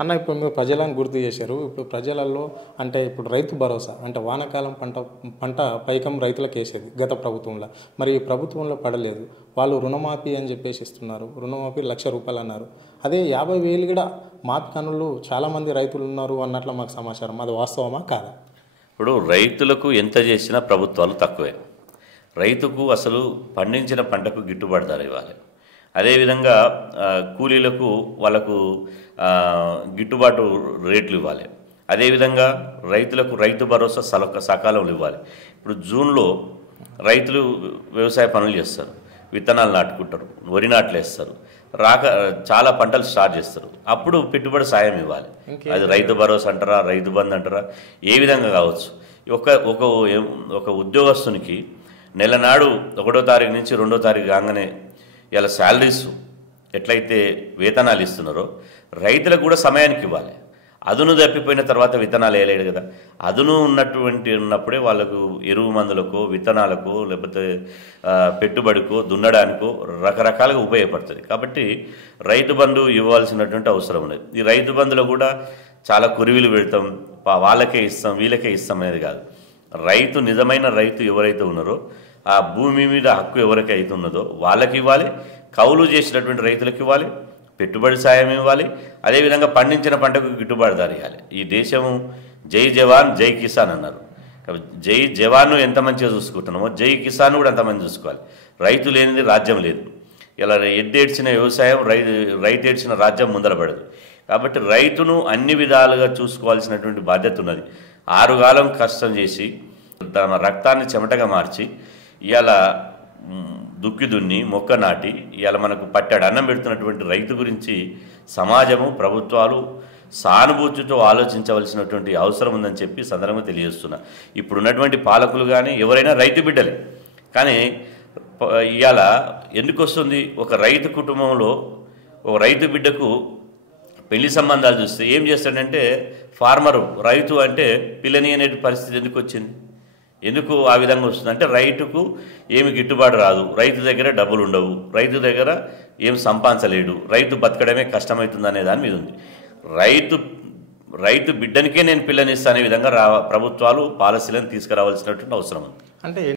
అన్న ఇప్పుడు మీరు ప్రజలను గుర్తు చేశారు. ఇప్పుడు ప్రజలలో అంటే ఇప్పుడు రైతు భరోసా అంటే వానాకాలం పంట పైకం రైతులకు వేసేది గత ప్రభుత్వంలో. మరి ఈ ప్రభుత్వంలో పడలేదు. వాళ్ళు రుణమాఫీ అని చెప్పేసి ఇస్తున్నారు. రుణమాఫీ ₹1,00,000 అన్నారు. అదే 50,000 కూడా మాఫీ కనులు చాలామంది రైతులు ఉన్నారు అన్నట్లు మాకు సమాచారం. అది వాస్తవమా కాదా? ఇప్పుడు రైతులకు ఎంత చేసినా ప్రభుత్వాలు తక్కువే. రైతుకు అసలు పండించిన పంటకు గిట్టుబాటు ధర ఇవ్వాలి. అదేవిధంగా కూలీలకు వాళ్ళకు గిట్టుబాటు రేట్లు ఇవ్వాలి. అదేవిధంగా రైతులకు రైతు భరోసా సకాలంలో ఇవ్వాలి. ఇప్పుడు జూన్లో రైతులు వ్యవసాయ పనులు చేస్తారు, విత్తనాలు నాటుకుంటారు, వరి నాట్లు వేస్తారు, చాలా పంటలు స్టార్ట్ చేస్తారు. అప్పుడు పెట్టుబడి సాయం ఇవ్వాలి. అది రైతు భరోసా అంటారా, రైతు బంధు అంటారా, ఏ విధంగా కావచ్చు. ఒక ఉద్యోగస్తునికి నెలనాడు 1వ తారీఖు నుంచి 2వ తారీఖు కాగానే ఇలా శాలరీస్ ఎట్లయితే వేతనాలు ఇస్తున్నారో రైతులకు కూడా సమయానికి ఇవ్వాలి. అదును తప్పిపోయిన తర్వాత విత్తనాలు వేయలేడు కదా. అదును ఉన్నప్పుడే వాళ్ళకు ఎరువు మందులకో, విత్తనాలకో, లేకపోతే పెట్టుబడికో, దున్నడానికో రకరకాలుగా ఉపయోగపడుతుంది. కాబట్టి రైతు బంధు ఇవ్వాల్సినటువంటి అవసరం ఉన్నది. ఈ రైతు బంధులో కూడా చాలా కురివిలు పెడతాం, వాళ్ళకే ఇస్తాం, వీళ్ళకే ఇస్తాం అనేది కాదు. నిజమైన రైతు ఎవరైతే ఉన్నారో, ఆ భూమి మీద హక్కు ఎవరికి అయితే ఉన్నదో వాళ్ళకి ఇవ్వాలి, కౌలు చేసినటువంటి రైతులకు ఇవ్వాలి, పెట్టుబడి సాయం ఇవ్వాలి. అదేవిధంగా పండించిన పంటకు గిట్టుబాటు ధర ఇవ్వాలి. ఈ దేశము జై జవాన్ జై కిసాన్ అన్నారు. జై జవాన్ను ఎంత మంచిగా చూసుకుంటున్నామో జై కిసాన్ కూడా అంతమంది చూసుకోవాలి. రైతు లేనిది రాజ్యం లేదు. ఇలా ఎద్దేడ్చిన వ్యవసాయం, రైతు ఏడ్చిన రాజ్యం ముందరపడదు. కాబట్టి రైతును అన్ని విధాలుగా చూసుకోవాల్సినటువంటి బాధ్యత ఉన్నది. 6 కాలం కష్టం చేసి తన రక్తాన్ని చెమటగా మార్చి ఇవాళ దుక్కి దున్ని మొక్క నాటి ఇవాళ మనకు పట్టాడు అన్నం పెడుతున్నటువంటి రైతు గురించి సమాజము, ప్రభుత్వాలు సానుభూతితో ఆలోచించవలసినటువంటి అవసరం ఉందని చెప్పి సందర్భంగా తెలియజేస్తున్నా. ఇప్పుడున్నటువంటి పాలకులు కానీ ఎవరైనా రైతు బిడ్డలే. కానీ ఇవాళ ఎందుకు వస్తుంది, ఒక రైతు కుటుంబంలో ఒక రైతు బిడ్డకు పెళ్లి సంబంధాలు చూస్తే ఏం చేస్తాడంటే, ఫార్మరు రైతు అంటే పిల్లని అనే పరిస్థితి ఎందుకు వచ్చింది? ఎందుకు ఆ విధంగా వస్తుంది అంటే, రైతుకు ఏమి గిట్టుబాటు రాదు, రైతు దగ్గర డబ్బులు ఉండవు, రైతు దగ్గర ఏం సంపాదించలేడు, రైతు బతకడమే కష్టమవుతుంది అనే దాని మీద ఉంది. రైతు బిడ్డనికే నేను పిల్లనిస్తానే విధంగా ప్రభుత్వాలు పాలసీలను తీసుకురావాల్సినటువంటి అవసరం ఉంది. అంటే